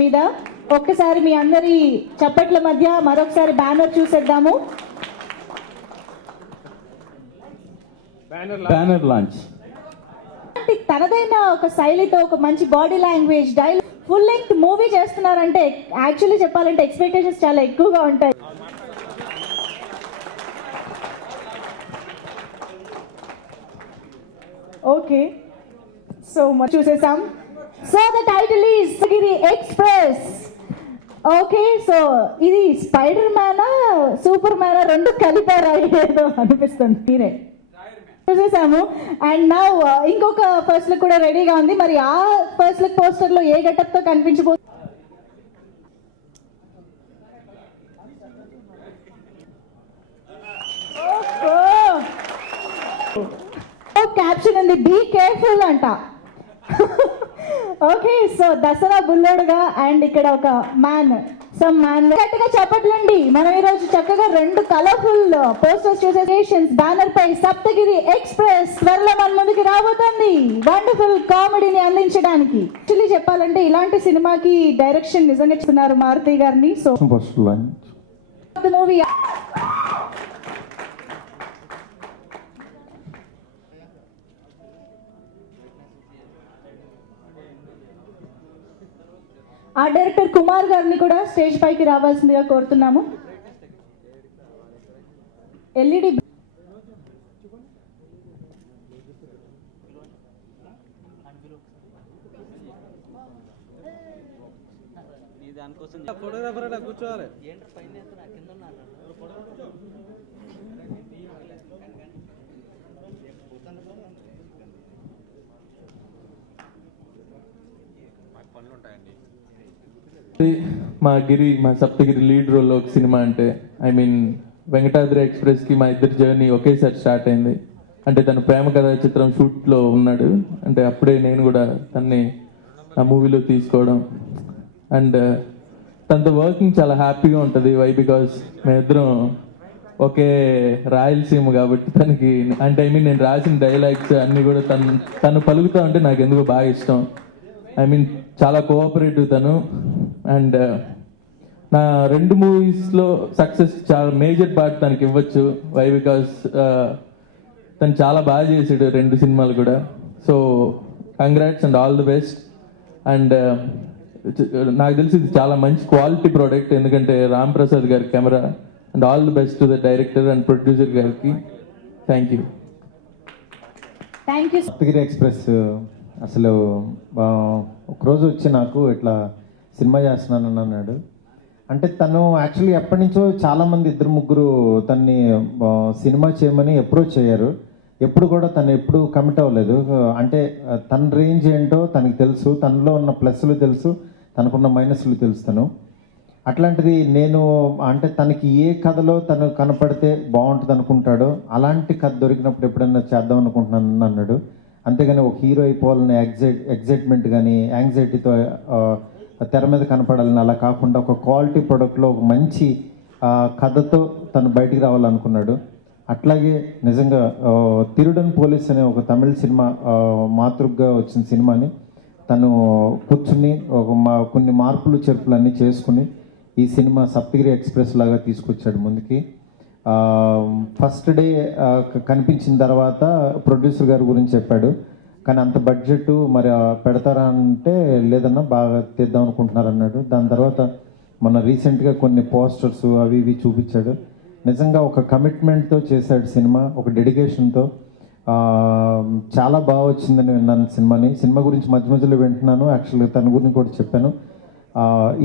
మీద ఒక్కసారి మీ అందరి చప్పట్ల మధ్య మరొకసారి బ్యానర్ చూసేద్దాము. బ్యానర్ లాంచ్ తనదైన ఒక శైలితో ఒక మంచి body language dialogue full length movie చేస్తున్నారంటే యాక్చువల్లీ చెప్పాలంటే ఎక్స్పెక్టేషన్స్ చాలా ఎక్కువగా ఉంటాయి. ఓకే సో చూసేసాం. So the title is Saptagiri express. Okay so ఇది స్పైడర్ మ్యానా సూపర్ మ్యానా రెండు కలిపారా ఏదో అనిపిస్తుంది. మీరే చూసేసాము. అండ్ నౌ ఇంకొక ఫస్ట్ లుక్ కూడా రెడీగా ఉంది. మరి ఆ ఫస్ట్ లుక్ పోస్టర్ లో ఏ గెటప్ తో కనిపించబోతుంది? క్యాప్షన్ ఉంది బీ కేర్ఫుల్ అంట. ఓకే సో దసరా బుల్లోడుగా అండ్ ఇక్కడ ఒక మ్యాన్ సమ్ మ్యాన్ గట్టిగా చెప్పట్లండి. మనం ఈరోజు చక్కగా రెండు కలర్ఫుల్ పోస్టర్స్ చూసేషన్స్ బ్యానర్ పై సప్తగిరి ఎక్స్ప్రెస్ త్వరలో మన ముందుకు రాబోతుంది వండర్ఫుల్ కామెడీని అందించడానికి. యాక్చువల్లీ చెప్పాలంటే ఇలాంటి సినిమాకి డైరెక్షన్ నిజంగా ఇస్తున్నారు మారుతి గారిని. సో మూవీ ఆ డైరెక్టర్ కుమార్ గారిని కూడా స్టేజ్ పైకి రావాల్సిందిగా కోరుతున్నాము. ఎల్ఈడి కూర్చోవాలి. మా సప్తగిరి లీడ్ రోల్లో ఒక సినిమా అంటే ఐ మీన్ వెంకటాద్రి ఎక్స్ప్రెస్కి మా ఇద్దరి జర్నీ ఒకేసారి స్టార్ట్ అయింది. అంటే తను ప్రేమ కథా చిత్రం షూట్లో ఉన్నాడు. అంటే అప్పుడే నేను కూడా తన్ని ఆ మూవీలో తీసుకోవడం అండ్ తనతో వర్కింగ్ చాలా హ్యాపీగా ఉంటుంది. వై బికాస్ మేమిద్దరం ఒకే రాయలసీమ కాబట్టి తనకి అంటే ఐ మీన్ నేను రాసిన డైలాగ్స్ అన్నీ కూడా తను పలుకుతా ఉంటే నాకు ఎందుకో బాగా ఇష్టం. ఐ మీన్ చాలా కోఆపరేటివ్ తను. అండ్ నా రెండు మూవీస్లో సక్సెస్ చాలా మేజర్ పార్ట్ తనకి ఇవ్వచ్చు. వై బికాస్ తను చాలా బాగా చేసాడు రెండు సినిమాలు కూడా. So congrats and all the best. And నాకు తెలిసి ఇది చాలా మంచి క్వాలిటీ ప్రోడక్ట్ ఎందుకంటే రామ్ ప్రసాద్ గారి camera. And all the best to the director and producer గారికి. Thank you. సప్తగిరి ఎక్స్ప్రెస్ అసలు ఒకరోజు వచ్చి నాకు ఇట్లా సినిమా చేస్తున్నానని అన్నాడు. అంటే తను యాక్చువల్లీ ఎప్పటి నుంచో చాలామంది ఇద్దరు ముగ్గురు తన్ని సినిమా చేయమని అప్రోచ్ అయ్యారు. ఎప్పుడు కూడా తను ఎప్పుడు కమిట్ అవ్వలేదు. అంటే తన రేంజ్ ఏంటో తనకి తెలుసు, తనలో ఉన్న ప్లస్లు తెలుసు, తనకున్న మైనస్లు తెలుసు తను. అట్లాంటిది నేను అంటే తనకి ఏ కథలో తను కనపడితే బాగుంటుంది అనుకుంటాడో అలాంటి కథ దొరికినప్పుడు ఎప్పుడైనా చేద్దాం అనుకుంటున్నాను అన్నాడు. అంతేగాని ఒక హీరో అయిపోవాలని ఎగ్జైట్మెంట్ కానీ యాంగ్జైటీతో తెర మీద కనపడాలని అలా కాకుండా ఒక క్వాలిటీ ప్రోడక్ట్లో ఒక మంచి కథతో తను బయటికి రావాలనుకున్నాడు. అట్లాగే నిజంగా తిరుడన్ పోలీస్ అనే ఒక తమిళ సినిమా మాతృగా వచ్చిన సినిమాని తను కూర్చుని కొన్ని మార్పులు చేర్పులు అన్నీ చేసుకుని ఈ సినిమా సప్తగిరి ఎక్స్ప్రెస్ లాగా తీసుకొచ్చాడు ముందుకి. ఫస్ట్ డే కనిపించిన తర్వాత ప్రొడ్యూసర్ గారి గురించి చెప్పాడు. కానీ అంత బడ్జెట్ మరి పెడతారా అంటే లేదన్నా బాగా తీద్దాం అనుకుంటున్నారు అన్నాడు. దాని తర్వాత మన రీసెంట్గా కొన్ని పోస్టర్స్ అవి ఇవి చూపించాడు. నిజంగా ఒక కమిట్మెంట్తో చేశాడు సినిమా, ఒక డెడికేషన్తో. చాలా బాగా వచ్చిందని విన్నాను సినిమాని. సినిమా గురించి మధ్య మధ్యలో వింటున్నాను. యాక్చువల్గా తన గురించి కూడా చెప్పాను.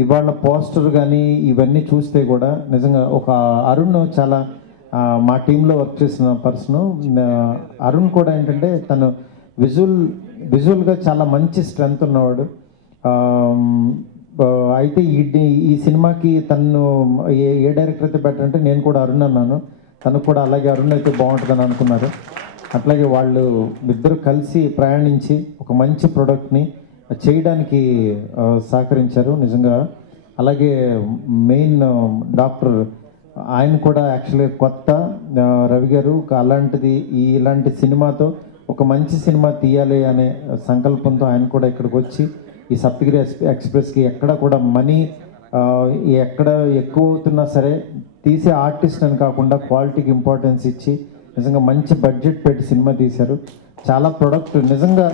ఇవాళ పోస్టర్ కానీ ఇవన్నీ చూస్తే కూడా నిజంగా ఒక అరుణ్ చాలా మా టీంలో వర్క్ చేసిన పర్సన్. అరుణ్ కూడా ఏంటంటే తను విజువల్గా చాలా మంచి స్ట్రెంగ్త్ ఉన్నవాడు. అయితే ఈ సినిమాకి తను ఏ డైరెక్టర్ అయితే బెటర్ అంటే నేను కూడా అరుణ్ అన్నాను. తను కూడా అలాగే అరుణ్ అయితే బాగుంటుందని అనుకున్నారు. అట్లాగే వాళ్ళు ఇద్దరు కలిసి ప్రయాణించి ఒక మంచి ప్రోడక్ట్ని చేయడానికి సహకరించారు నిజంగా. అలాగే మెయిన్ డాక్టర్ ఆయన కూడా యాక్చువల్గా కొత్త రవి గారు అలాంటిది ఇలాంటి సినిమాతో ఒక మంచి సినిమా తీయాలి అనే సంకల్పంతో ఆయన కూడా ఇక్కడికి వచ్చి ఈ సప్తగిరి ఎక్స్ప్రెస్కి ఎక్కడ కూడా మనీ ఎక్కడ ఎక్కువ అవుతున్నా సరే తీసే ఆర్టిస్ట్ అని కాకుండా క్వాలిటీకి ఇంపార్టెన్స్ ఇచ్చి నిజంగా మంచి బడ్జెట్ పెట్టి సినిమా తీశారు. చాలా ప్రొడక్ట్ నిజంగా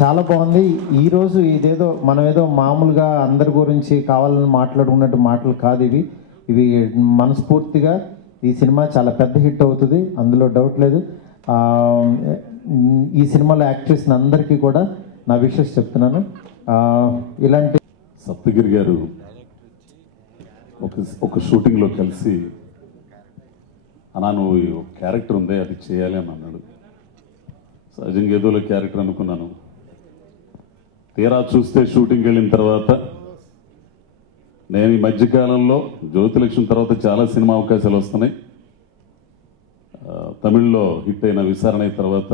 చాలా బాగుంది. ఈరోజు ఇదేదో మనం ఏదో మామూలుగా అందరి గురించి కావాలని మాట్లాడుకున్నట్టు మాటలు కాదు ఇవి మనస్ఫూర్తిగా ఈ సినిమా చాలా పెద్ద హిట్ అవుతుంది, అందులో డౌట్ లేదు. ఈ సినిమాలో యాక్ట్ చేసిన అందరికీ కూడా నా విషెస్ చెప్తున్నాను. ఇలాంటి సప్తగిరి గారు ఒక షూటింగ్లో కలిసి నువ్వు క్యారెక్టర్ ఉంది అది చేయాలి అని అన్నాడు. సహజంగా ఏదోలో క్యారెక్టర్ అనుకున్నాను. తీరా చూస్తే షూటింగ్కి వెళ్ళిన తర్వాత నేను ఈ మధ్యకాలంలో జ్యోతిలక్ష్మి తర్వాత చాలా సినిమా అవకాశాలు వస్తున్నాయి. తమిళ్లో హిట్ అయిన విచారణ అయిన తర్వాత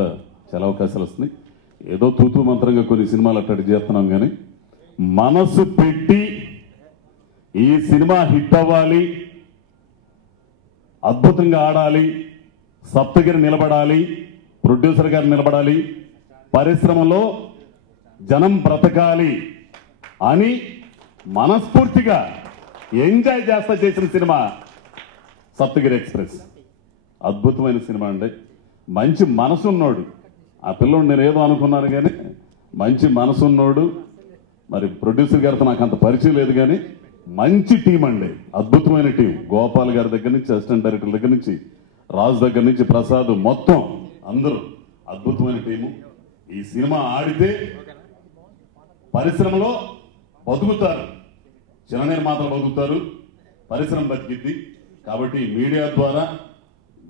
చాలా అవకాశాలు వస్తున్నాయి. ఏదో తూతూ మంత్రంగా కొన్ని సినిమాలు అట్టడి చేస్తున్నాం, కానీ మనసు పెట్టి ఈ సినిమా హిట్ అవ్వాలి, అద్భుతంగా ఆడాలి, సప్తగిరి నిలబడాలి, ప్రొడ్యూసర్ గారు నిలబడాలి, పరిశ్రమలో జనం బ్రతకాలి అని మనస్ఫూర్తిగా ఎంజాయ్ చేస్తా చేసిన సినిమా సప్తగిరి ఎక్స్ప్రెస్. అద్భుతమైన సినిమా అండి. మంచి మనసున్నోడు ఆ పిల్లోడు, నేను ఏదో అనుకున్నాను కానీ మంచి మనసున్నోడు. మరి ప్రొడ్యూసర్ గారితో నాకు అంత పరిచయం లేదు, కానీ మంచి టీం అండి, అద్భుతమైన టీం. గోపాల్ గారి దగ్గర నుంచి, అసిస్టెంట్ డైరెక్టర్ దగ్గర నుంచి, రాజు దగ్గర నుంచి, ప్రసాద్, మొత్తం అందరూ అద్భుతమైన టీము. ఈ సినిమా ఆడితే పరిశ్రమలో బతుకుతారు, చిన్న నిర్మాతలు బతుకుతారు, పరిశ్రమ బతికిద్ది. కాబట్టి మీడియా ద్వారా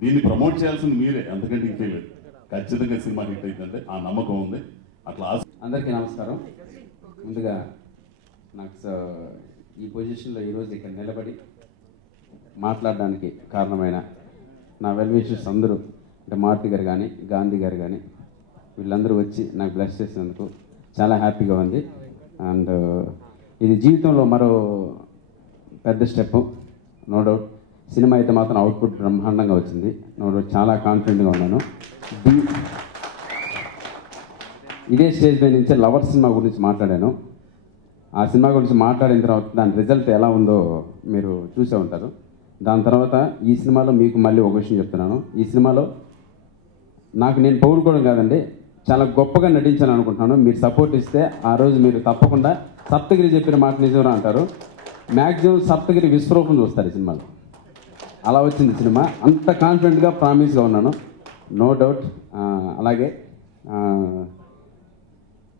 దీన్ని ప్రమోట్ చేయాల్సింది మీరే, అంతకంటే ఇంకే లేదు. ఖచ్చితంగా సినిమా హిట్ అయిందంటే ఆ నమ్మకం ఉంది. అట్లా అందరికీ నమస్కారం. ముందుగా నాకు ఈ పొజిషన్లో ఈరోజు ఇక్కడ నిలబడి మాట్లాడడానికి కారణమైన నా వెల్ విషర్స్ అందరూ, అంటే మారుతి గారు కానీ, గాంధీ గారు కానీ, వీళ్ళందరూ వచ్చి నాకు బ్లెస్ చేసినందుకు చాలా హ్యాపీగా ఉంది. అండ్ ఇది జీవితంలో మరో పెద్ద స్టెప్, నో డౌట్. సినిమా అయితే మాత్రం అవుట్పుట్ బ్రహ్మాండంగా వచ్చింది, నో డౌట్. చాలా కాన్ఫిడెంట్గా ఉన్నాను. ఇదే స్టేజ్ మీద నుంచే లవర్ సినిమా గురించి మాట్లాడాను. ఆ సినిమా గురించి మాట్లాడిన తర్వాత దాని రిజల్ట్ ఎలా ఉందో మీరు చూసే ఉంటారు. దాని తర్వాత ఈ సినిమాలో మీకు మళ్ళీ ఒక విషయం చెప్తున్నాను. ఈ సినిమాలో నాకు నేను పొగుడుకోవడం కాదండి, చాలా గొప్పగా నటించాను అనుకుంటున్నాను. మీరు సపోర్ట్ ఇస్తే ఆ రోజు మీరు తప్పకుండా సప్తగిరి చెప్పిన మాట నిజంగా అంటారు. మ్యాక్సిమం సప్తగిరి విశ్వరూపం చూస్తారు ఈ సినిమాలో. అలా వచ్చింది సినిమా. అంత కాన్ఫిడెంట్గా ప్రామిస్గా ఉన్నాను, నో డౌట్. అలాగే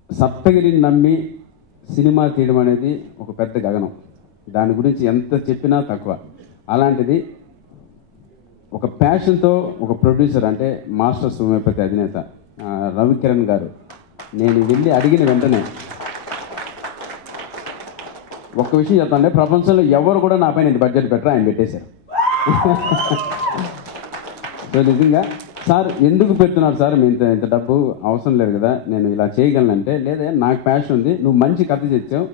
సప్తగిరిని నమ్మి సినిమా తీయడం అనేది ఒక పెద్ద గగనం. దాని గురించి ఎంత చెప్పినా తక్కువ. అలాంటిది ఒక ప్యాషన్తో ఒక ప్రొడ్యూసర్, అంటే మాస్టర్స్ హోమియోపతి అధినేత రవికిరణ్ గారు, నేను వెళ్ళి అడిగిన వెంటనే ఒక్క విషయం చెప్తానంటే, ప్రపంచంలో ఎవరు కూడా నా పైన ఇంత బడ్జెట్ పెట్టరా, ఆయన పెట్టేశారు. సో నిజంగా సార్ ఎందుకు పెడుతున్నారు సార్, మీ ఇంత డబ్బు అవసరం లేదు కదా, నేను ఇలా చేయగలనంటే, లేదా నాకు ప్యాషన్ ఉంది, నువ్వు మంచి కథ తెచ్చావు,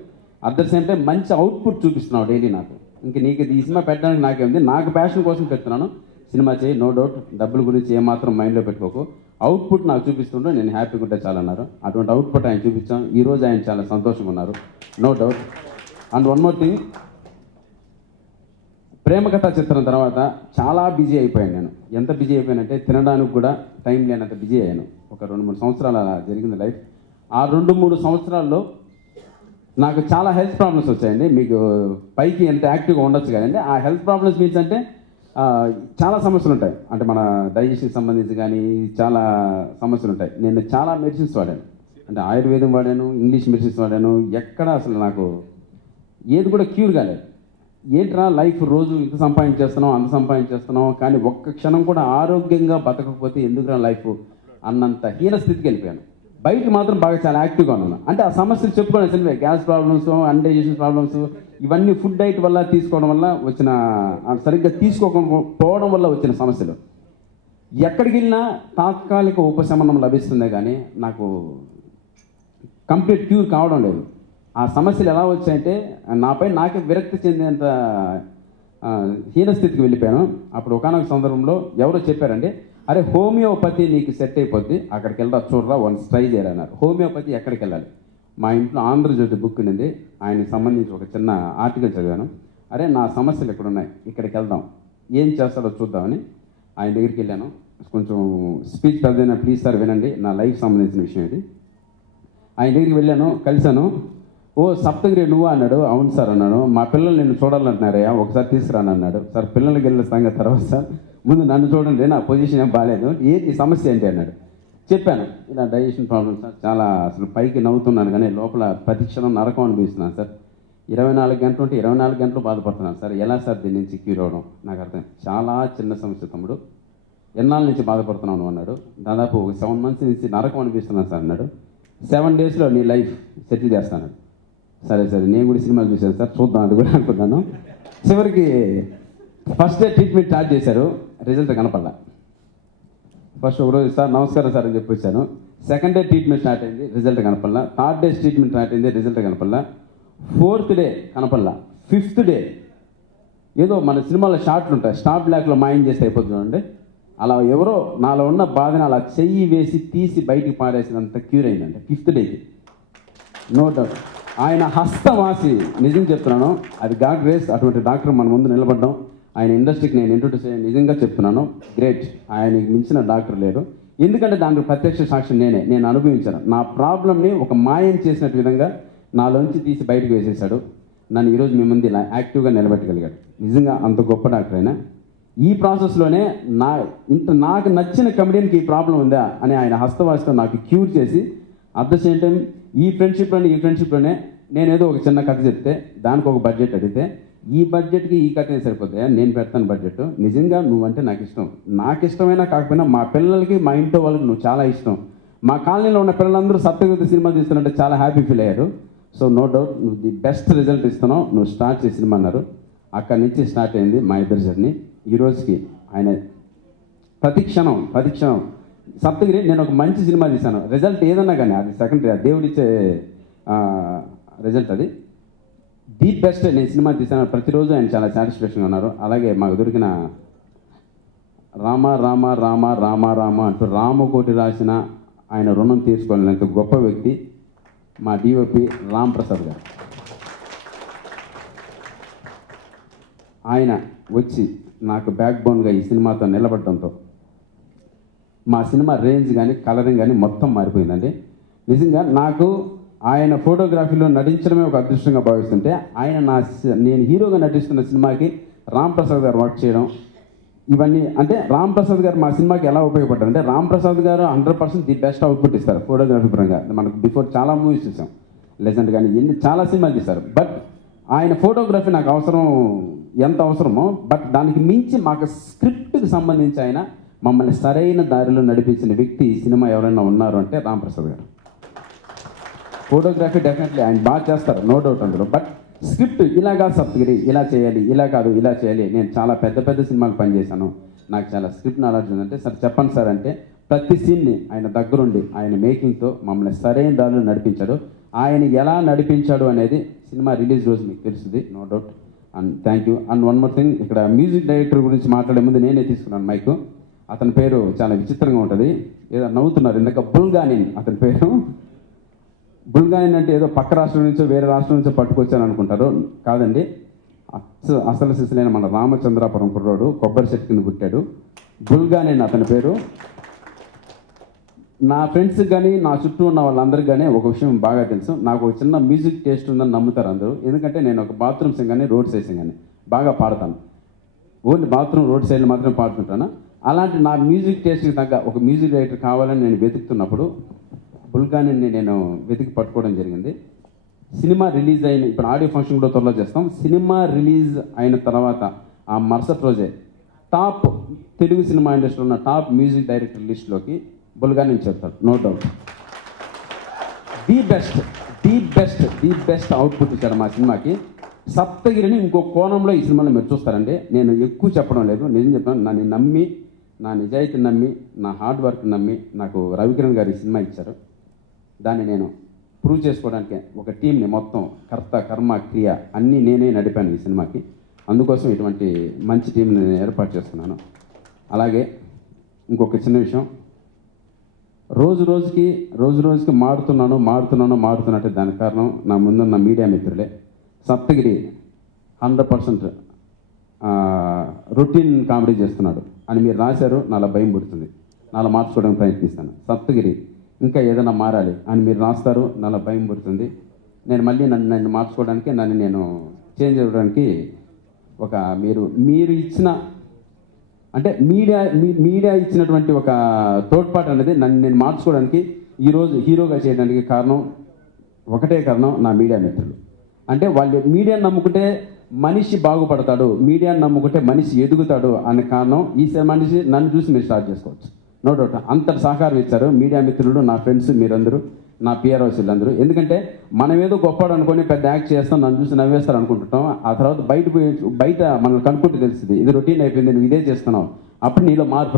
అట్ ద సేమ్ టైం మంచి అవుట్పుట్ చూపిస్తున్నావు డైలీ నాకు, ఇంక నీకు ఈ సినిమా పెట్టడానికి నాకేముంది, నాకు ప్యాషన్ కోసం పెడుతున్నాను, సినిమా చేయి, నో డౌట్. డబ్బుల గురించి ఏమాత్రం మైండ్లో పెట్టుకోకు, అవుట్పుట్ నాకు చూపిస్తుంటే నేను హ్యాపీగా ఉంటే చాలా అన్నారు. అటువంటి అవుట్పుట్ ఆయన చూపించాం. ఈరోజు ఆయన చాలా సంతోషంగా ఉన్నారు, no doubt. And one more thing, Premakatha Chitram తర్వాత చాలా బిజీ అయిపోయాను నేను. ఎంత బిజీ అయిపోయానంటే తినడానికి కూడా టైం లేనంత బిజీ అయ్యాను. ఒక 2-3 సంవత్సరాలు అలా జరిగింది లైఫ్. ఆ 2-3 సంవత్సరాల్లో నాకు చాలా హెల్త్ ప్రాబ్లమ్స్ వచ్చాయండి. మీకు పైకి ఎంత యాక్టివ్గా ఉండొచ్చు కదండి, ఆ హెల్త్ ప్రాబ్లమ్స్ మీన్స్ అంటే చాలా సమస్యలు ఉంటాయి. అంటే మన డైజెషన్కి సంబంధించి కానీ చాలా సమస్యలు ఉంటాయి. నేను చాలా మెడిసిన్స్ వాడాను, అంటే ఆయుర్వేదం వాడాను, ఇంగ్లీష్ మెడిసిన్స్ వాడాను. ఎక్కడ అసలు నాకు ఏది కూడా క్యూర్ కాలేదు. ఏంట్రా లైఫ్, రోజు ఇంత సంపాదించేస్తున్నాం, అంత సంపాదించేస్తున్నాం, కానీ ఒక్క క్షణం కూడా ఆరోగ్యంగా బతకకపోతే ఎందుకురా లైఫ్ అన్నంత హీన స్థితికి వెళ్ళిపోయాను. బయట మాత్రం బాగా చాలా యాక్టివ్గా ఉన్నాను. అంటే ఆ సమస్యలు చెప్పుకోవడం, గ్యాస్ ప్రాబ్లమ్స్, అన్డైజెషన్ ప్రాబ్లమ్స్, ఇవన్నీ ఫుడ్ డైట్ వల్ల తీసుకోవడం వల్ల వచ్చిన, సరిగ్గా తీసుకోకపోవడం వల్ల వచ్చిన సమస్యలు. ఎక్కడికి వెళ్ళినా తాత్కాలిక ఉపశమనం లభిస్తుందే కానీ నాకు కంప్లీట్ క్యూర్ కావడం లేదు. ఆ సమస్యలు ఎలా వచ్చాయంటే నాపై నాకే విరక్తి చెందేంత హీనస్థితికి వెళ్ళిపోయాను. అప్పుడు ఒకనొక సందర్భంలో ఎవరో చెప్పారండి, అరే హోమియోపతి నీకు సెట్ అయిపోద్ది, అక్కడికి వెళ్దా చూడరా, వన్స్ ట్రై చేయరన్నారు. హోమియోపతి ఎక్కడికి వెళ్ళాలి? మా ఇంట్లో ఆంధ్రజ్యోతి బుక్ ఉంది, ఆయనకి సంబంధించి ఒక చిన్న ఆర్టికల్ చదివాను. అరే నా సమస్యలు ఇక్కడ ఉన్నాయి, ఇక్కడికి వెళ్దాం, ఏం చేస్తాడో చూద్దామని ఆయన దగ్గరికి వెళ్ళాను. కొంచెం స్పీచ్ పెద్దైనా ప్లీజ్ సార్ వినండి, నా లైఫ్ సంబంధించిన విషయం ఇది. ఆయన దగ్గరికి వెళ్ళాను, కలిశాను. ఓ సప్తగిరి నువ్వు అన్నాడు. అవును సార్ అన్నాను. మా పిల్లలు నేను చూడాలంటున్నారయ్యా, ఒకసారి తీసుకురాను అన్నాడు. సార్ పిల్లలకి వెళ్ళిన సంగతి తర్వాత సార్, ముందు నన్ను చూడండి, నా పొజిషన్ ఏం బాగాలేదు, ఏంటి సమస్య ఏంటి అన్నాడు. చెప్పాను, ఇలా డైజెషన్ ప్రాబ్లమ్ సార్, చాలా అసలు పైకి నవ్వుతున్నాను కానీ లోపల ప్రతి క్షణం నరకం అనిపిస్తున్నాను సార్, 24 గంటలు ఉంటే 24 గంటలు బాధపడుతున్నాను సార్, ఎలా సార్ దీని నుంచి క్యూర్ అవడం నాకు అర్థం. చాలా చిన్న సమస్య తమ్ముడు, ఎన్నాళ్ళ నుంచి బాధపడుతున్నాను అన్నాడు. దాదాపు ఒక 7 months నుంచి నరకం అనిపిస్తున్నాను సార్ అన్నాడు. 7 daysలో నీ లైఫ్ సెటిల్ చేస్తాను. సరే సరే, నేను కూడా సినిమాలు చూశాను సార్, చూద్దాం అది కూడా అనుకున్నాను. చివరికి ఫస్ట్ డే ట్రీట్మెంట్ స్టార్ట్ చేశారు, రిజల్ట్ కనపడలా. ఫస్ట్ ఒకరోజు సార్ నమస్కారం సార్ అని చెప్పి వచ్చాను. సెకండ్ డే ట్రీట్మెంట్ స్టార్ట్ అయింది, రిజల్ట్ కనపడలా. థర్డ్ డే ట్రీట్మెంట్ స్టార్ట్ అయింది, రిజల్ట్ కనపడలా. 4th డే కనపడలా. 5th డే ఏదో మన సినిమాలో షార్ట్లు ఉంటాయి, స్టాప్ బ్లాక్లో మాయం చేస్తే అయిపోతుంది చూడండి, అలా ఎవరో నాలో ఉన్న బాధని అలా చెయ్యి వేసి తీసి బయటికి పారేసినంత క్యూర్ అయిందండి 5th డేకి. నో డౌట్ ఆయన హస్తవాసి, నిజం చెప్తున్నాను, అది గాడ్ గ్రేస్. అటువంటి డాక్టర్ మన ముందు నిలబడ్డం, ఆయన ఇండస్ట్రీకి నేను ఇంట్రొడ్యూస్ అయ్యాను, నిజంగా చెప్తున్నాను, గ్రేట్. ఆయనకి మించిన డాక్టర్ లేరు. ఎందుకంటే దానికి ప్రత్యక్ష సాక్షి నేను అనుభవించాను. నా ప్రాబ్లమ్ని ఒక మాయం చేసినట్టు విధంగా నాలోంచి తీసి బయటకు వేసేసాడు. నన్ను ఈరోజు మీ ముందు ఇలా యాక్టివ్గా నిలబెట్టగలిగాడు. నిజంగా అంత గొప్ప డాక్టర్ అయినా ఈ ప్రాసెస్లోనే నాకు నచ్చిన కమెడియన్కి ఈ ప్రాబ్లం ఉందా అని ఆయన హస్తవాసితో నాకు క్యూర్ చేసి, అట్ ద సేమ్ టైం ఈ ఫ్రెండ్షిప్లోనే నేనేదో ఒక చిన్న కథ చెప్తే దానికి ఒక బడ్జెట్ అడిగితే, ఈ బడ్జెట్కి ఈ కథ సరిపోతాయా, నేను పెడతాను బడ్జెట్, నిజంగా నువ్వంటే నాకు ఇష్టం, నాకు ఇష్టమైనా కాకపోయినా మా పిల్లలకి మా ఇంట్లో వాళ్ళకి నువ్వు చాలా ఇష్టం, మా కాలనీలో ఉన్న పిల్లలందరూ సప్తగిరి సినిమా తీస్తున్నట్టే చాలా హ్యాపీ ఫీల్ అయ్యారు. సో నో డౌట్ నువ్వు ది బెస్ట్ రిజల్ట్ ఇస్తున్నావు, నువ్వు స్టార్ట్ చేసి సినిమా అన్నారు. అక్కడి నుంచి స్టార్ట్ అయింది మా ఇద్దరి జర్నీ. ఈ రోజుకి ఆయన ప్రతి క్షణం సప్తగిరి నేను ఒక మంచి సినిమా తీశాను, రిజల్ట్ ఏదన్నా కానీ అది సెకండరీ, దేవుడిచ్చే రిజల్ట్, అది ది బెస్ట్ నేను సినిమా తీశాను. ప్రతిరోజు ఆయన చాలా సాటిస్ఫాక్షన్గా ఉన్నారు. అలాగే మాకు దొరికిన రామ రామ రామ రామ రామ అంటూ రామకోటి రాసిన ఆయన రుణం తీర్చుకోలేనంత గొప్ప వ్యక్తి మా డిఓపి రామ్ ప్రసాద్ గారు. ఆయన వచ్చి నాకు బ్యాక్ బోన్గా ఈ సినిమాతో నిలబడటంతో మా సినిమా రేంజ్ కానీ కలరింగ్ కానీ మొత్తం మారిపోయిందండి. నిజంగా నాకు ఆయన ఫోటోగ్రఫీలో నటించడమే ఒక అదృష్టంగా భావిస్తుంటే, నేను హీరోగా నటిస్తున్న సినిమాకి రామ్ ప్రసాద్ గారు వర్క్ చేయడం, ఇవన్నీ అంటే రామ్ ప్రసాద్ గారు మా సినిమాకి ఎలా ఉపయోగపడ్డారు అంటే, రామ్ ప్రసాద్ గారు 100% ది బెస్ట్ అవుట్పుట్ ఇస్తారు ఫోటోగ్రఫీ పరంగా. మనకు బిఫోర్ చాలా మూవీస్ చూసాం, లెజెండ్ కానీ చాలా సినిమాలు తీస్తారు. బట్ ఆయన ఫోటోగ్రఫీ నాకు ఎంత అవసరమో, బట్ దానికి మించి మాకు స్క్రిప్ట్కి సంబంధించి ఆయన మమ్మల్ని సరైన దారిలో నడిపించిన వ్యక్తి సినిమా ఎవరైనా ఉన్నారు అంటే రామ్ ప్రసాద్ గారు. ఫోటోగ్రఫీ డెఫినెట్లీ ఆయన బాగా చేస్తారు, నో డౌట్ అందులో. బట్ స్క్రిప్ట్ ఇలా కాదు సప్తగిరి, ఇలా చేయాలి, ఇలా కాదు ఇలా చేయాలి. నేను చాలా పెద్ద సినిమాలు పనిచేశాను, నాకు చాలా స్క్రిప్ట్ నాలెడ్జ్ ఉందంటే, సార్ చెప్పండి సార్ అంటే ప్రతి సీన్ని ఆయన దగ్గరుండి ఆయన మేకింగ్తో మమ్మల్ని సరైన దారిలో నడిపించాడు. ఆయన ఎలా నడిపించాడు అనేది సినిమా రిలీజ్ రోజు మీకు తెలుస్తుంది, no doubt. And thank you. And one more thing, ఇక్కడ మ్యూజిక్ డైరెక్టర్ గురించి మాట్లాడే ముందు నేనే తీసుకున్నాను మైక్. అతని పేరు చాలా విచిత్రంగా ఉంటుంది, ఏదో నవ్వుతున్నారు ఇందాక, బుల్గానిన్ అతని పేరు. బుల్గానిన్ అంటే ఏదో పక్క రాష్ట్రం నుంచో వేరే రాష్ట్రం నుంచో పట్టుకొచ్చాను అనుకుంటారు, కాదండి. అసలు సిసలైన మన రామచంద్రాపురం కుర్రోడు, కొబ్బరి చెట్టు కింద పుట్టాడు. బుల్గానిన్ అతని పేరు. నా ఫ్రెండ్స్కి కానీ నా చుట్టూ ఉన్న వాళ్ళందరికీ కానీ ఒక విషయం బాగా తెలుసు, నాకు ఒక చిన్న మ్యూజిక్ టేస్ట్ ఉందని నమ్ముతారు అందరూ. ఎందుకంటే నేను ఒక బాత్రూమ్ సింగ్ కానీ రోడ్ సైడ్ సింగ్ కానీ బాగా పాడతాను, ఓన్లీ బాత్రూమ్ రోడ్ సైడ్లో మాత్రమే పాడుతుంటాను. అలాంటి నా మ్యూజిక్ టేస్ట్కి తగ్గ ఒక మ్యూజిక్ డైరెక్టర్ కావాలని నేను వెతుకుతున్నప్పుడు బుల్గానిని నేను వెతికి పట్టుకోవడం జరిగింది. సినిమా రిలీజ్ అయిన, ఇప్పుడు ఆడియో ఫంక్షన్ కూడా త్వరలో చేస్తాం, సినిమా రిలీజ్ అయిన తర్వాత ఆ మరుసటి రోజే టాప్ తెలుగు సినిమా ఇండస్ట్రీలో ఉన్న టాప్ మ్యూజిక్ డైరెక్టర్ లిస్ట్లోకి బుల్గానిని చెప్తారు, no doubt. The best output ఇచ్చారు మా సినిమాకి. సప్తగిరిని ఇంకో కోణంలో ఈ సినిమాలో మీరు చూస్తారండి. నేను ఎక్కువ చెప్పడం లేదు, నిజం చెప్తాను. నన్ను నమ్మి, నా నిజాయితీ నమ్మి, నా హార్డ్ వర్క్ నమ్మి నాకు రవికిరణ్ గారు ఈ సినిమా ఇచ్చారు. దాన్ని నేను ప్రూవ్ చేసుకోవడానికి ఒక టీంని మొత్తం కర్త కర్మ క్రియ అన్నీ నేనే నడిపాను ఈ సినిమాకి. అందుకోసం ఇటువంటి మంచి టీంని నేను ఏర్పాటు చేసుకున్నాను. అలాగే ఇంకొక చిన్న విషయం, రోజు రోజుకి మారుతున్నట్టే దానికి కారణం నా ముందున్న మీడియా మిత్రులే. సప్తగిరి 100% రొటీన్ కామెడీ చేస్తున్నాడు అని మీరు రాశారు, నాలో భయం పుడుతుంది, నాలో మార్చుకోవడానికి ప్రయత్నిస్తాను. సప్తగిరి ఇంకా ఏదైనా మారాలి అని మీరు రాస్తారు, నాలో భయం పుడుతుంది. నేను మళ్ళీ నన్ను మార్చుకోవడానికి, నేను చేంజ్ అవ్వడానికి ఒక మీరు ఇచ్చిన అంటే మీడియా ఇచ్చినటువంటి ఒక తోడ్పాటు అనేది నేను మార్చుకోవడానికి, ఈరోజు హీరోగా చేయడానికి ఒకటే కారణం నా మీడియా మిత్రులు. అంటే వాళ్ళు మీడియాని నమ్ముకుంటే మనిషి బాగుపడతాడు, మీడియాని నమ్ముకుంటే మనిషి ఎదుగుతాడు అనే కారణం ఈ మనిషి నన్ను చూసి మీరు స్టార్ట్ చేసుకోవచ్చు. నో డౌట్ అంతటి సహకారం ఇచ్చారు మీడియా మిత్రులు, నా ఫ్రెండ్స్, మీరందరూ, నా పిఆర్ఓస్ వీళ్ళందరూ. ఎందుకంటే మనం ఏదో గొప్పడు అనుకొని పెద్ద యాక్ట్ చేస్తాం, నన్ను చూసి నవ్వేస్తారు అనుకుంటుంటాం. ఆ తర్వాత బయట మనం కనుక్కుంటే తెలుస్తుంది ఇది రొటీన్ అయిపోయింది, నువ్వు ఇదే చేస్తున్నావు. అప్పుడు నీలో మార్పు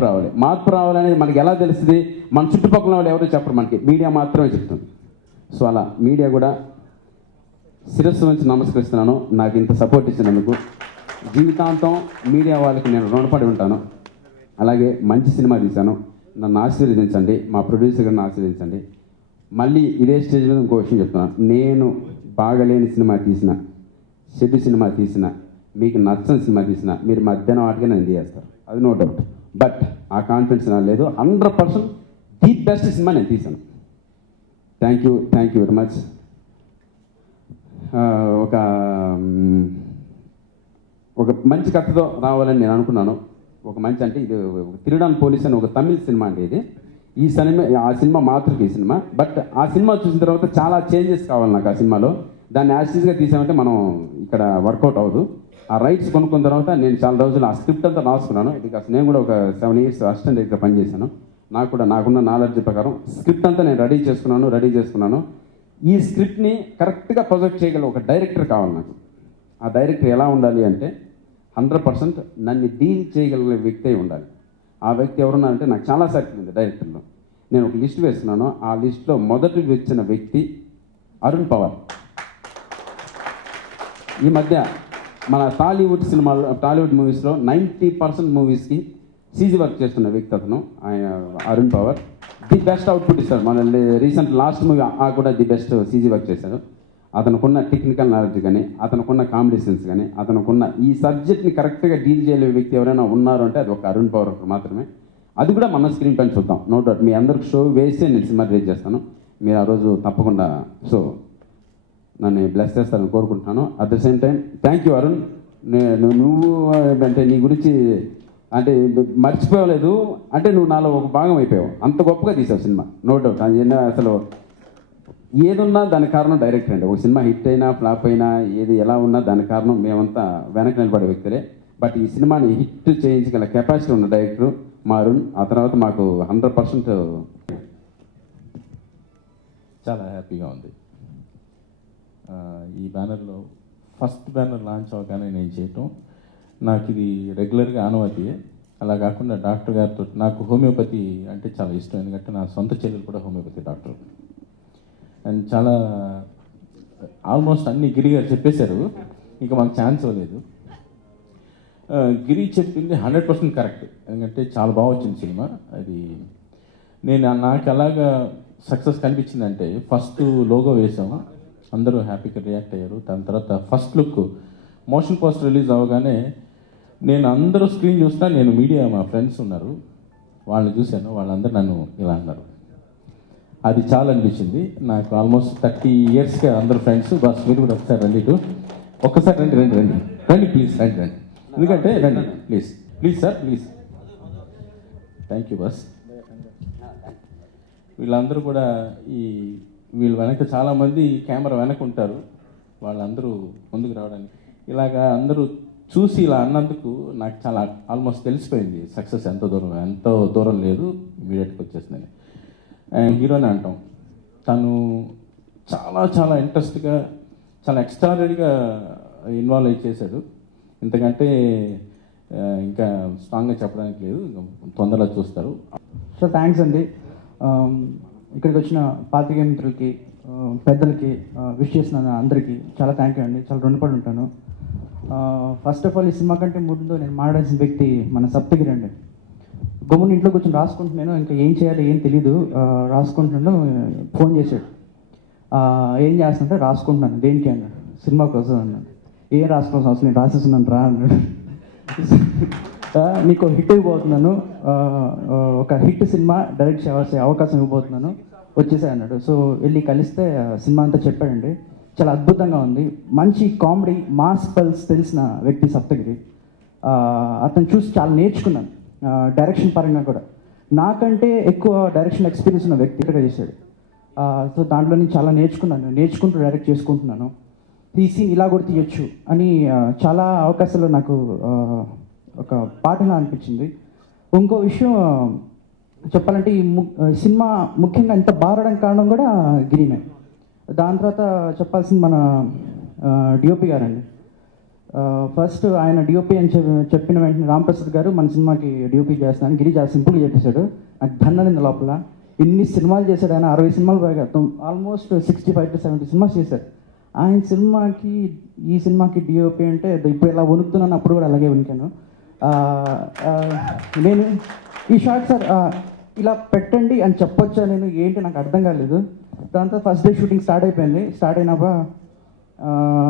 రావాలి అనేది మనకి ఎలా తెలుస్తుంది? మన చుట్టుపక్కల వాళ్ళు ఎవరో చెప్పరు, మనకి మీడియా మాత్రమే చెప్తుంది. సో అలా మీడియా కూడా శిరస్సు నుంచి నమస్కరిస్తున్నాను. నాకు ఇంత సపోర్ట్ ఇచ్చినందుకు జీవితాంతం మీడియా వాళ్ళకి నేను రుణపడి ఉంటాను. అలాగే మంచి సినిమా తీశాను, నన్ను ఆశీర్వదించండి, మా ప్రొడ్యూసర్ గారిని ఆశీర్వదించండి. మళ్ళీ ఇదే స్టేజ్ మీద ఇంకో విషయం చెప్తున్నాను. నేను బాగలేని సినిమా తీసిన, షెడ్డు సినిమా తీసిన, మీకు నచ్చని సినిమా తీసిన, మీరు మధ్యాహ్నం వాటిగా నన్ను తీయేస్తారు, అది నో డౌట్. బట్ ఆ కాన్ఫిడెన్స్ నాకు లేదు. 100% ది బెస్ట్ సినిమా నేను తీశాను. Thank you very much. ఒక మంచి కథతో రావాలని నేను అనుకున్నాను. ఒక మంచి అంటే ఇది తిరుడాన్ పోలీస్ అని ఒక తమిళ సినిమా అండి ఇది. ఆ సినిమా మాతృకి ఈ సినిమా. బట్ ఆ సినిమా చూసిన తర్వాత చాలా చేంజెస్ కావాలి నాకు ఆ సినిమాలో. దాన్ని యాక్సిస్గా తీసామంటే మనం ఇక్కడ వర్కౌట్ అవ్వదు. ఆ రైట్స్ కొనుక్కున్న తర్వాత నేను చాలా రోజులు ఆ స్క్రిప్ట్ అంతా రాసుకున్నాను. బికాస్ నేను కూడా ఒక 7 years అసిస్టెంట్ డైరెక్టర్ పనిచేశాను. నాకున్న నాలెడ్జ్ ప్రకారం స్క్రిప్ట్ అంతా నేను రెడీ చేసుకున్నాను. ఈ స్క్రిప్ట్ని కరెక్ట్గా ప్రొజెక్ట్ చేయగల ఒక డైరెక్టర్ కావాలి నాకు. ఆ డైరెక్టర్ ఎలా ఉండాలి అంటే 100% నన్ను డీల్ చేయగలిగిన వ్యక్తి అయి ఉండాలి. ఆ వ్యక్తి ఎవరున్నారంటే నాకు చాలా సర్కిల్ ఉంది డైరెక్టర్లో. నేను ఒక లిస్ట్ వేస్తున్నాను. ఆ లిస్ట్లో మొదటి వచ్చిన వ్యక్తి అరుణ్ పవార్. ఈ మధ్య మన టాలీవుడ్ మూవీస్లో 90% మూవీస్కి సీజీ వర్క్ చేస్తున్న వ్యక్తి అతను. ఆయన Arun Pawar the best output ఇస్తాడు. మన రీసెంట్ లాస్ట్ మూవీ కూడా ది బెస్ట్ సీజీ వర్క్ చేశాడు. అతనుకున్న టెక్నికల్ నాలెడ్జ్ కానీ, అతనుకున్న కామెడీ సెన్స్ కానీ, అతనుకున్న ఈ సబ్జెక్ట్ని కరెక్ట్గా డీల్ చేయలేని వ్యక్తి ఎవరైనా ఉన్నారు అంటే అది ఒక అరుణ్ పవార్ మాత్రమే. అది కూడా మన స్క్రీన్ పైన చూద్దాం. నో డౌట్ మీ అందరికి షో వేస్తే నేను సినిమా రిలీజ్ చేస్తాను. మీరు ఆ రోజు తప్పకుండా నన్ను బ్లెస్ చేస్తారని కోరుకుంటున్నాను. At the same time thank you Arun. నువ్వు అంటే నీ గురించి అంటే మర్చిపోలేదు అంటే నువ్వు నాలో ఒక భాగం అయిపోయావు. అంత గొప్పగా తీసావు సినిమా, నో డౌట్. అది అసలు ఏదున్నా దానికి కారణం డైరెక్టర్ అండి. ఒక సినిమా హిట్ అయినా ఫ్లాప్ అయినా ఏది ఎలా ఉన్నా దానికి కారణం మేమంతా వెనక నిలబడే వ్యక్తులే. బట్ ఈ సినిమాని హిట్ చేయించగల కెపాసిటీ ఉన్న డైరెక్టర్ మా అరుణ్. ఆ తర్వాత మాకు 100% చాలా హ్యాపీగా ఉంది. ఈ బ్యానర్లో ఫస్ట్ బ్యానర్ లాంచ్ అవ్వగానే నేను చేయటం నాకు ఇది రెగ్యులర్గా ఆనవాయితీయే. అలా కాకుండా డాక్టర్ గారితో నాకు హోమియోపతి అంటే చాలా ఇష్టం. ఎందుకంటే నా సొంత చెల్లెలు కూడా హోమియోపతి డాక్టర్. అండ్ చాలా ఆల్మోస్ట్ అన్ని గిరి గారు చెప్పేశారు, ఇంకా మాకు ఛాన్స్ ఇవ్వలేదు. గిరి చెప్పింది 100% కరెక్ట్. ఎందుకంటే చాలా బాగా వచ్చింది సినిమా. అది నాకు ఎలాగా సక్సెస్ కనిపించిందంటే ఫస్ట్ లోగో వేసాము, అందరూ హ్యాపీగా రియాక్ట్ అయ్యారు. దాని తర్వాత first look motion poster release అవ్వగానే నేను అందరూ స్క్రీన్ చూసినా నేను మీడియా మా ఫ్రెండ్స్ ఉన్నారు వాళ్ళని చూశాను, వాళ్ళందరూ నన్ను ఇలా అన్నారు. అది చాలా అనిపించింది నాకు. ఆల్మోస్ట్ 30 yearsగా అందరూ ఫ్రెండ్స్. బస్ మీరు కూడా ఒకసారి రండి, ఒక్కసారి రండి ప్లీజ్ రండి. ఎందుకంటే రండి please sir please. Thank you bus. వీళ్ళందరూ కూడా వీళ్ళ వెనక చాలామంది కెమెరా వెనక ఉంటారు, వాళ్ళందరూ ముందుకు రావడానికి ఇలాగా అందరూ చూసి ఇలా అన్నందుకు నాకు చాలా ఆల్మోస్ట్ తెలిసిపోయింది సక్సెస్ ఎంతో దూరం లేదు, ఇమీడియట్గా వచ్చేసిందని. హీరోని అంటాం, తను చాలా ఇంట్రెస్ట్గా చాలా ఎక్స్ట్రాడనరీగా ఇన్వాల్వ్ అయ్యి చేశాడు. ఇంతకంటే ఇంకా స్ట్రాంగ్గా చెప్పడానికి లేదు, తొందరగా చూస్తారు. సో థ్యాంక్స్ అండి. ఇక్కడికి వచ్చిన పాత్రికేయ మిత్రులకి, పెద్దలకి, విష్ చేసిన అందరికీ చాలా థ్యాంక్ యూ అండి. చాలా రుణపడి ఉంటాను. ఫస్ట్ ఆఫ్ ఆల్ ఈ సినిమా కంటే ముందు నేను మాట్లాడాల్సిన వ్యక్తి మన సప్తగిరి అండి. గమ్మున ఇంట్లో కూర్చొని రాసుకుంటున్నాను, ఇంకా ఏం చేయాలి ఏం తెలీదు, రాసుకుంటున్నాను. ఫోన్ చేశాడు, ఏం చేస్తుంటే రాసుకుంటున్నాను. దేనికి అన్నాడు, సినిమా కోసం అన్నాడు. ఏం రాసుకోవాల్సిన అవసరం నేను రాసేస్తున్నాను రా అన్నాడు. నీకు హిట్ ఇవ్వబోతున్నాను, ఒక హిట్ సినిమా డైరెక్ట్ చేయాల్సే అవకాశం ఇవ్వబోతున్నాను, వచ్చేసే అన్నాడు. సో వెళ్ళి కలిస్తే సినిమా అంతా చెప్పాడండి. చాలా అద్భుతంగా ఉంది, మంచి కామెడీ మాస్ పల్స్ తెలిసిన వ్యక్తి సప్తగిరి. అతను చూసి చాలా నేర్చుకున్నాను, డైరెక్షన్ పరంగా కూడా. నాకంటే ఎక్కువ డైరెక్షన్ ఎక్స్పీరియన్స్ ఉన్న వ్యక్తి చేశాడు. సో దాంట్లో నేను చాలా నేర్చుకుంటూ డైరెక్ట్ చేసుకుంటున్నాను. ఈ సీన్ ఇలా కూడా తీయొచ్చు అని చాలా అవకాశాలు నాకు ఒక పాఠంగా అనిపించింది. ఇంకో విషయం చెప్పాలంటే ఈ సినిమా ముఖ్యంగా ఇంత బారడానికి కారణం కూడా గిరినే. దాని తర్వాత చెప్పాల్సింది మన డిఓపి గారండి. ఫస్ట్ ఆయన డిఓపి అని చెప్పిన వెంటనే రాంప్రసాద్ గారు మన సినిమాకి డిఓపి చేస్తాను, గిరి చాలా సింపుల్గా చెప్పేశాడు. నాకు ధన్ననింది లోపల. ఇన్ని సినిమాలు చేశాడు ఆయన, 60 సినిమాలు పైగా, ఆల్మోస్ట్ 65 to 70 సినిమాస్ చేశాడు. ఆయన సినిమాకి ఈ సినిమాకి డిఓపి అంటే ఇప్పుడు ఇలా వణుకుతున్నాను, అప్పుడు కూడా అలాగే వణికాను. నేను ఈ షార్ట్ సార్ ఇలా పెట్టండి అని చెప్పొచ్చా నేను, ఏంటి నాకు అర్థం కాలేదు. దాంతో ఫస్ట్ డే షూటింగ్ స్టార్ట్ అయిపోయింది. స్టార్ట్ అయినాక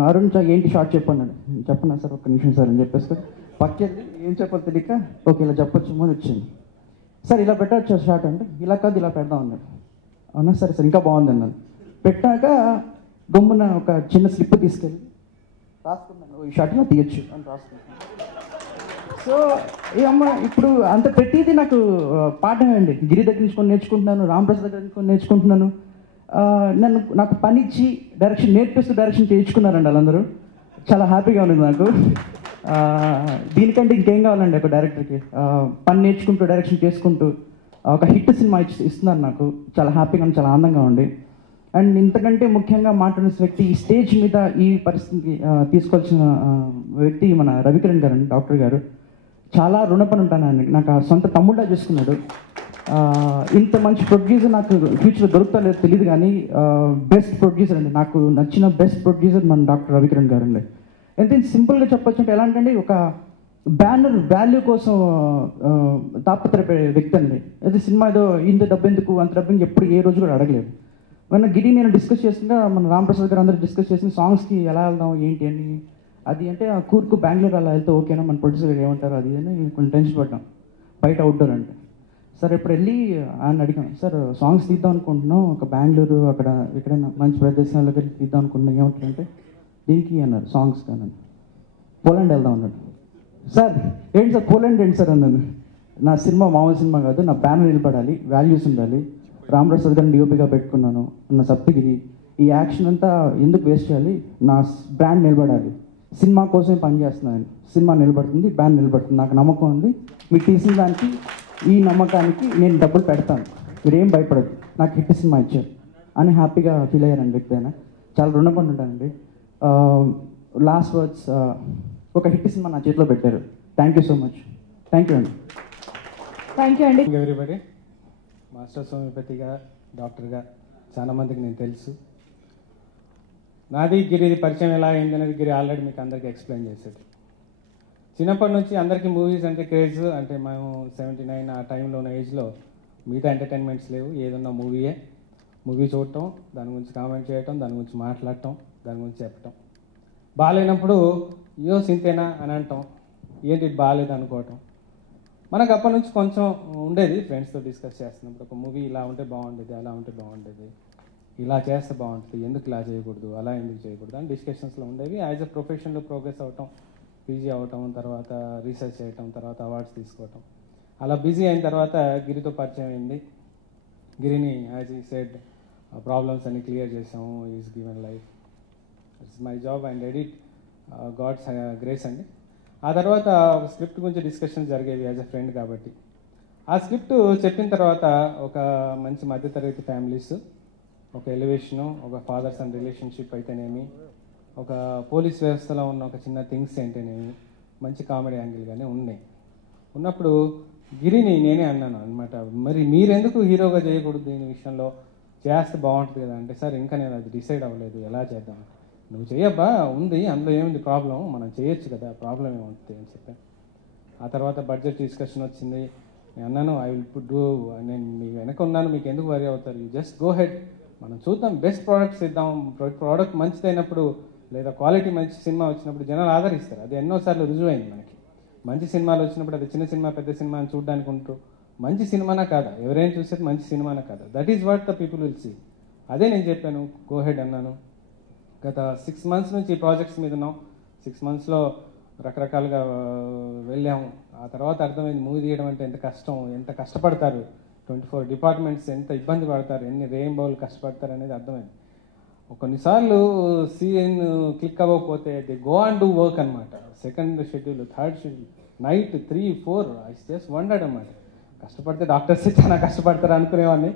అరుణ్ సార్ ఏంటి షార్ట్ చెప్పన్నాడు. చెప్పన్నా సార్ ఒక్క నిమిషం సార్ అని చెప్పేసుకొని పక్కెళ్ళి ఏం చెప్పాలి తెలియక ఓకే ఇలా చెప్పొచ్చు అని వచ్చింది. సార్ ఇలా పెట్టచ్చు షార్ట్ అంటే, ఇలా కాదు ఇలా పెడదాం అన్నాడు. అవునా సరే సార్ ఇంకా బాగుంది అన్నాను. పెట్టాక గమ్మున ఒక చిన్న స్లిప్ తీసుకెళ్ళి రాసుకున్నాను, ఈ షార్ట్ ఇలా తీయచ్చు అని రాసుకున్నాను. సో ఈ అమ్మ ఇప్పుడు అంత ప్రతిదీ నాకు పాఠం అండి. గిరి దగ్గర నుంచి నేర్చుకుంటున్నాను, రాంప్రసాద్ దగ్గర నుంచి నేర్చుకుంటున్నాను. నాకు పని ఇచ్చి డైరెక్షన్ నేర్పిస్తూ డైరెక్షన్ చేయించుకున్నారండి వాళ్ళందరూ. చాలా హ్యాపీగా ఉంది నాకు. దీనికంటే ఇంకేం కావాలండి ఒక డైరెక్టర్కి. పని నేర్చుకుంటూ డైరెక్షన్ చేసుకుంటూ ఒక హిట్ సినిమా ఇస్తున్నారు నాకు. చాలా హ్యాపీగా ఉంది, చాలా ఆనందంగా ఉంది. అండ్ ఇంతకంటే ముఖ్యంగా మాట్లాడిన వ్యక్తి, ఈ స్టేజ్ మీద ఈ పరిస్థితికి తీసుకోవాల్సిన వ్యక్తి మన రవికిరణ్ గారు అండి, డాక్టర్ గారు. చాలా రుణపడి ఉంటానండి. నాకు ఆ సొంత తమ్ముళ్ళ చేసుకున్నాడు. ఇంత మంచి ప్రొడ్యూసర్ నాకు ఫ్యూచర్లో దొరుకుతా లేదో తెలియదు, కానీ బెస్ట్ ప్రొడ్యూసర్ అండి. నాకు నచ్చిన బెస్ట్ ప్రొడ్యూసర్ మన డాక్టర్ రవికిరణ్ గారు అండి. ఎంత సింపుల్గా చెప్పొచ్చు అంటే ఎలా అంటే ఒక బ్యానర్ వాల్యూ కోసం తాపత్రపడే వ్యక్తి అండి. అయితే సినిమా ఏదో ఇంత డబ్బు ఎందుకు అంత డబ్బు ఎప్పుడు ఏ రోజు కూడా అడగలేదు. మన గిరి నేను డిస్కస్ చేస్తుంటే మన రాంప్రసాద్ గారు అందరూ డిస్కస్ చేసిన సాంగ్స్కి ఎలా వెళ్దాం ఏంటి అని, అది అంటే కూర్కు బెంగళూరు అలా వెళ్తే ఓకేనా, మన ప్రొడ్యూసర్ ఏమంటారు అది అని కొంచెం టెన్షన్ పడ్డాం. బయట అవుట్డోర్ అంటే సార్ ఇప్పుడు వెళ్ళి ఆయన అడిగాం, సార్ సాంగ్స్ తీద్దాం అనుకుంటున్నాం, ఒక బెంగళూరు అక్కడ ఎక్కడైనా మంచి ప్రదేశాలకు వెళ్ళి తీద్దాం అనుకుంటున్నాం, ఏమంటారంటే దీనికి అన్నారు సాంగ్స్ కానీ పోలాండ్ వెళ్దాం అన్నాడు. సార్ ఏంటి సార్ పోలాండ్ ఏంటి సార్ అన్నాను. నా సినిమా మామూలు సినిమా కాదు, నా బ్యానర్ నిలబడాలి, వాల్యూస్ ఉండాలి, రామప్రసాద్ గారిని డిఓపిగా పెట్టుకున్నాను, నా సప్తగిరి, ఈ యాక్షన్ అంతా ఎందుకు వేస్ట్ చేయాలి, నా బ్రాండ్ నిలబడాలి, సినిమా కోసమే పనిచేస్తున్నాను, సినిమా నిలబడుతుంది, బ్రాండ్ నిలబడుతుంది, నాకు నమ్మకం ఉంది, మీరు తీసిన దానికి ఈ నమ్మకానికి నేను డబ్బులు పెడతాను, మీరేం భయపడదు, నాకు హిట్ సినిమా ఇచ్చారు అని హ్యాపీగా ఫీల్ అయ్యారండి వ్యక్తి అయినా. చాలా రుణపడి ఉంటానండి. లాస్ట్ వర్డ్స్, ఒక హిట్ సినిమా నా చేతిలో పెట్టారు. Thank you so much. Thank you అండి. థ్యాంక్ యూ అండి. ఎవ్రీబడి, మాస్టర్ సోమిపతిగా డాక్టర్గా చాలామందికి నేను తెలుసు. నాది గిరిది పరిచయం ఎలా అయింది అనేది గిరి ఆల్రెడీ మీకు అందరికీ ఎక్స్ప్లెయిన్ చేసేది. చిన్నప్పటి నుంచి అందరికీ మూవీస్ అంటే క్రేజ్. అంటే మేము 79 ఆ టైంలో ఉన్న ఏజ్లో మిగతా ఎంటర్టైన్మెంట్స్ లేవు, ఏదన్నా మూవీయే. మూవీ చూడటం, దాని గురించి కామెంట్ చేయటం, దాని గురించి మాట్లాడటం, దాని గురించి చెప్పటం. బాగాలేనప్పుడు అయ్యో సింతేనా అని అంటాం, ఏంటి ఇది బాగాలేదు అనుకోవటం. మనకు అప్పటి నుంచి కొంచెం ఉండేది, ఫ్రెండ్స్తో డిస్కస్ చేస్తున్నప్పుడు ఒక మూవీ ఇలా ఉంటే బాగుండేది, అలా ఉంటే బాగుండేది, ఇలా చేస్తే బాగుంటుంది, ఎందుకు ఇలా చేయకూడదు, అలా ఎందుకు చేయకూడదు అని డిస్కషన్స్లో ఉండేవి. యాజ్ ఎ ప్రొఫెషన్లో ప్రోగ్రెస్ అవ్వటం, పీజీ అవ్వటం, తర్వాత రీసెర్చ్ చేయటం, తర్వాత అవార్డ్స్ తీసుకోవటం, అలా బిజీ అయిన తర్వాత గిరితో పరిచయం అయింది. గిరిని యాజ్ ఈ సెడ్ ప్రాబ్లమ్స్ అన్ని క్లియర్ చేసాము. Is given life, it's my job and edit, God's grace అండి. ఆ తర్వాత ఒక స్క్రిప్ట్ గురించి డిస్కషన్ జరిగేవి యాజ్ ఎ ఫ్రెండ్ కాబట్టి. ఆ స్క్రిప్ట్ చెప్పిన తర్వాత ఒక మంచి మధ్యతరగతి ఫ్యామిలీస్, ఒక ఎలివేషను, ఒక ఫాదర్ సన్ రిలేషన్షిప్ అయితేనేమి, ఒక పోలీస్ వ్యవస్థలో ఉన్న ఒక చిన్న థింగ్స్ ఏంటనేమి, మంచి కామెడీ యాంగిల్గానే ఉన్నాయి. ఉన్నప్పుడు గిరిని నేనే అన్నాను అనమాట, మరి మీరెందుకు హీరోగా చేయకూడదు, దీని విషయంలో చేస్తే బాగుంటుంది కదా అంటే, సార్ ఇంకా నేను అది డిసైడ్ అవ్వలేదు, ఎలా చేద్దాం. నువ్వు చేయబ్బా, ఉంది అందులో ఏముంది ప్రాబ్లం, మనం చేయొచ్చు కదా, ప్రాబ్లం ఏముంటుంది అని చెప్పాను. ఆ తర్వాత బడ్జెట్ డిస్కషన్ వచ్చింది. నేను అన్నాను ఐ విల్ డూ, నేను మీ వెనక ఉన్నాను, మీకు ఎందుకు వరి అవుతారు, యూ జస్ట్ గో హెడ్, మనం చూద్దాం, బెస్ట్ ప్రోడక్ట్స్ ఇద్దాం, ప్రోడక్ట్ మంచిదైనప్పుడు లేదా క్వాలిటీ మంచి సినిమా వచ్చినప్పుడు జనాలు ఆదరిస్తారు. అది ఎన్నోసార్లు రుజువైంది మనకి. మంచి సినిమాలు వచ్చినప్పుడు అది చిన్న సినిమా పెద్ద సినిమా అని చూడడానికి ఉంటారు, మంచి సినిమానా కాదా, ఎవరైనా చూసేది మంచి సినిమానా కాదా, that is what the people will see. అదే నేను చెప్పాను, గో హెడ్ అన్నాను. గత 6 months నుంచి ఈ ప్రాజెక్ట్స్ మీద ఉన్నాం. 6 monthsలో రకరకాలుగా వెళ్ళాము. ఆ తర్వాత అర్థమైంది మూవీ తీయడం అంటే ఎంత కష్టం, ఎంత కష్టపడతారు, 24 డిపార్ట్మెంట్స్ ఎంత ఇబ్బంది పడతారు, ఎన్ని రేయింబౌలు కష్టపడతారు అనేది అర్థమైంది. కొన్నిసార్లు సీన్ క్లిక్ అవ్వకపోతే they go and do work అనమాట. Second schedule, third schedule, night 3, 4 I just wondered అనమాట. కష్టపడితే డాక్టర్స్ చాలా కష్టపడతారు అనుకునేవాడిని,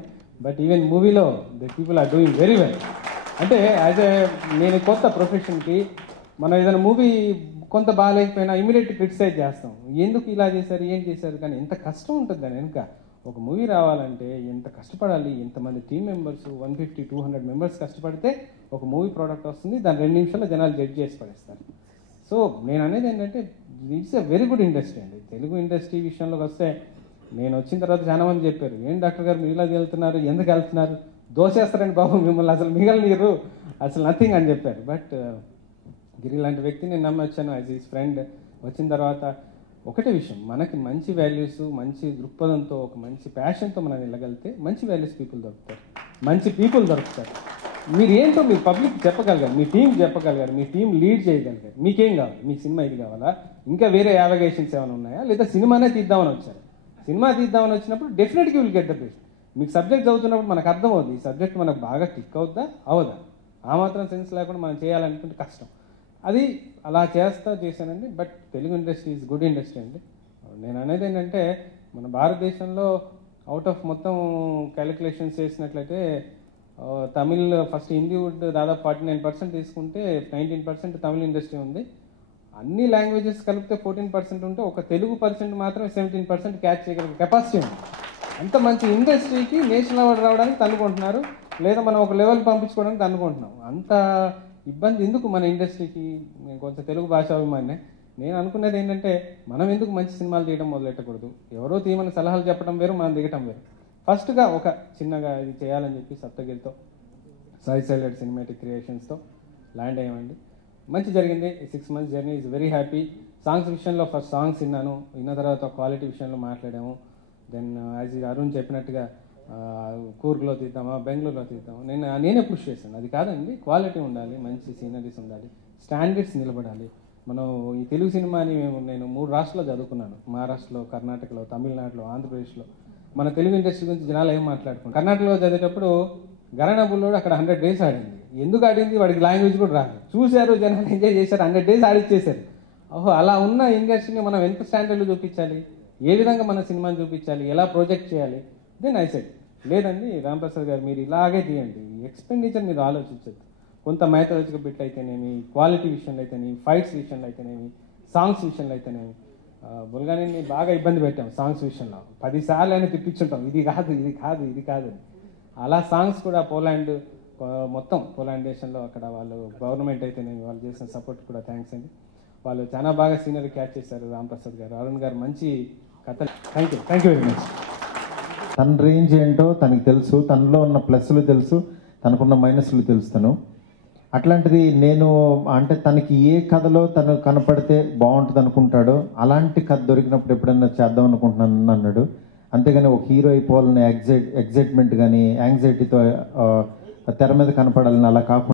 బట్ ఈవెన్ మూవీలో the people are doing very well. అంటే యాజ్ ఏ నేను కొత్త ప్రొఫెషన్కి మనం ఏదైనా మూవీ కొంత బాగాలేకపోయినా ఇమీడియట్ క్రిటిసైజ్ చేస్తాం, ఎందుకు ఇలా చేశారు ఏం చేశారు, కానీ ఎంత కష్టం ఉంటుంది దాని వెనుక. ఒక మూవీ రావాలంటే ఎంత కష్టపడాలి, ఎంతమంది టీం మెంబర్స్, 150-200 మెంబర్స్ కష్టపడితే ఒక మూవీ ప్రోడక్ట్ వస్తుంది, దాన్ని 2 నిమిషాల్లో జనాలు జడ్జ్ చేసి పడేస్తారు. సో నేను అనేది ఏంటంటే it's a very good industry అండి. తెలుగు ఇండస్ట్రీ విషయంలోకి వస్తే నేను వచ్చిన తర్వాత చాలా మంది చెప్పారు, ఏం డాక్టర్ గారు మీరు ఇలా వెళ్తున్నారు, ఎందుకు వెళ్తున్నారు, దోసేస్తారండి బాబు మిమ్మల్ని, అసలు మిగలనీరు, అసలు నథింగ్ అని చెప్పారు. బట్ గిరి లాంటి వ్యక్తి నేను నమ్మొచ్చాను యాజ్ ఈజ్ ఫ్రెండ్. వచ్చిన తర్వాత ఒకటే విషయం, మనకి మంచి వాల్యూస్, మంచి దృక్పథంతో, ఒక మంచి ప్యాషన్తో మనం వెళ్ళగలిగితే మంచి వాల్యూస్ పీపుల్ దొరుకుతారు, మంచి పీపుల్ దొరుకుతారు. మీరు ఏంటో మీరు పబ్లిక్ చెప్పగలిగారు, మీ టీం చెప్పగలిగారు, మీ టీం లీడ్ చేయగలిగారు. మీకేం కావాలి, మీ సినిమా ఇది కావాలా, ఇంకా వేరే యావగేషన్స్ ఏమైనా ఉన్నాయా, లేదా సినిమానే తీద్దామని వచ్చారు. సినిమా తీద్దామని వచ్చినప్పుడు డెఫినెట్గా విల్ గెట్ ద బెస్ట్. మీకు సబ్జెక్ట్ చదువుతున్నప్పుడు మనకు అర్థం అవుతుంది, ఈ సబ్జెక్ట్ మనకు బాగా క్లిక్ అవుద్దా అవదా, ఆ మాత్రం సెన్స్ లేకుండా మనం చేయాలనుకుంటే కష్టం. అది అలా చేశానండి. But Telugu industry is good industry అండి. నేను అనేది ఏంటంటే మన భారతదేశంలో అవుట్ ఆఫ్ మొత్తం క్యాలిక్యులేషన్స్ చేసినట్లయితే తమిళ్ ఫస్ట్, హిందీ వుడ్ దాదాపు 49% తీసుకుంటే 19% తమిళ ఇండస్ట్రీ ఉంది. అన్ని లాంగ్వేజెస్ కలిపితే 14% ఉంటే ఒక తెలుగు పర్సెంట్ మాత్రం 17% క్యాచ్ చేయగలిగే కెపాసిటీ ఉంది. అంత మంచి ఇండస్ట్రీకి నేషనల్ అవార్డు రావడానికి తన్నుకుంటున్నారు, లేదా మనం ఒక లెవెల్ పంపించుకోవడానికి తన్నుకుంటున్నాం. అంత ఇబ్బంది ఎందుకు మన ఇండస్ట్రీకి? నేను కొంచెం తెలుగు భాషాభిమానే. నేను అనుకునేది ఏంటంటే మనం ఎందుకు మంచి సినిమాలు తీయడం మొదలెట్టకూడదు, ఎవరో తీయమని సలహాలు చెప్పడం వేరు, మనం దిగటం వేరు. ఫస్ట్గా ఒక చిన్నగా ఇది చేయాలని చెప్పి సప్తగిరితో, సాయి సైలెడ్ సినిమాటిక్ క్రియేషన్స్తో ల్యాండ్ అయ్యామండి. మంచి జరిగింది. 6 months journey is very happy. Songs విషయంలో ఫస్ట్ సాంగ్స్ విన్న తర్వాత క్వాలిటీ విషయంలో మాట్లాడాము. దెన్ యాజ్ అరుణ్ చెప్పినట్టుగా కూర్గ్లో తీద్దామా, బెంగళూరులో తీద్దామా, నేనే పుష్ చేశాను. అది కాదండి, క్వాలిటీ ఉండాలి, మంచి సీనరీస్ ఉండాలి, స్టాండర్డ్స్ నిలబడాలి. మనం ఈ తెలుగు సినిమాని నేను 3 రాష్ట్రాల్లో చదువుకున్నాను, మహారాష్ట్రలో, కర్ణాటకలో, తమిళనాడులో, ఆంధ్రప్రదేశ్లో. మన తెలుగు ఇండస్ట్రీ గురించి జనాలు ఏం మాట్లాడుకున్నాం. కర్ణాటకలో చదివేటప్పుడు గరానా బుల్లోడు అక్కడ 100 days ఆడింది. ఎందుకు ఆడింది? వాడికి లాంగ్వేజ్ కూడా రాదు. చూశారు, జనాలు ఎంజాయ్ చేశారు, 100 days ఆడిచ్చేశారు. ఓహో, అలా ఉన్న ఇండస్ట్రీని మనం ఎంత స్టాండర్డ్లో చూపించాలి, ఏ విధంగా మన సినిమాని చూపించాలి, ఎలా ప్రొజెక్ట్ చేయాలి. దెన్ ఐ సెడ్ లేదండి రాంప్రసాద్ గారు, మీరు ఇలాగే తీయండి, ఎక్స్పెండిచర్ మీరు ఆలోచించద్దు. కొంత మైథాలజికల్ బిట్ అయితేనేమి, క్వాలిటీ విషయంలో అయితేనేమి, ఫైట్స్ విషయంలో అయితేనేమి, సాంగ్స్ విషయంలో అయితేనేమి. బుల్గాని బాగా ఇబ్బంది పెట్టాం సాంగ్స్ విషయంలో. 10 సార్లు అయినా తిప్పించుంటాం, ఇది కాదు ఇది కాదు ఇది కాదు. అలా సాంగ్స్ కూడా పోలాండ్, మొత్తం పోలాండ్ దేశంలో అక్కడ వాళ్ళు గవర్నమెంట్ అయితేనేమి వాళ్ళు చేసిన సపోర్ట్ కూడా థ్యాంక్స్ అండి. వాళ్ళు చాలా బాగా సీనరీ క్యాచ్ చేశారు. రాంప్రసాద్ గారు, అరుణ్ గారు మంచి కథలు. Thank you very much. తన రేంజ్ ఏంటో తనకి తెలుసు, తనలో ఉన్న ప్లస్లు తెలుసు, తనకున్న మైనస్లు తెలుస్తాను. అట్లాంటిది నేను అంటే తనకి ఏ కథలో తను కనపడితే బాగుంటుంది అనుకుంటాడో అలాంటి కథ దొరికినప్పుడు ఎప్పుడన్నా చేద్దాం అనుకుంటున్నాను అన్నాడు. అంతేగాని ఒక హీరో అయిపోవాలని ఎగ్జైట్మెంట్ కానీ యాంగ్జైటీతో తెర మీద కనపడాలని అలా కాకుండా